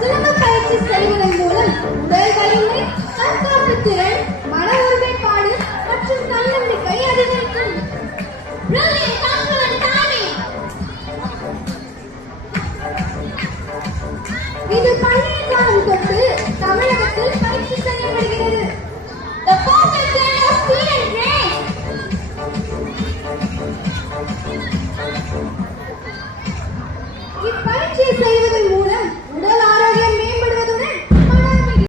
சிலம்ப பயிற்சி செய்வதன் மூலம் உடல் வலிமை, தற்காப்பு திறன், மன ஒருமைப்பாடு மற்றும் தன்னம்பிக்கை அதிகரிக்கும். இது பழைய காலம் தொட்டு தமிழகத்தில் பயிற்சி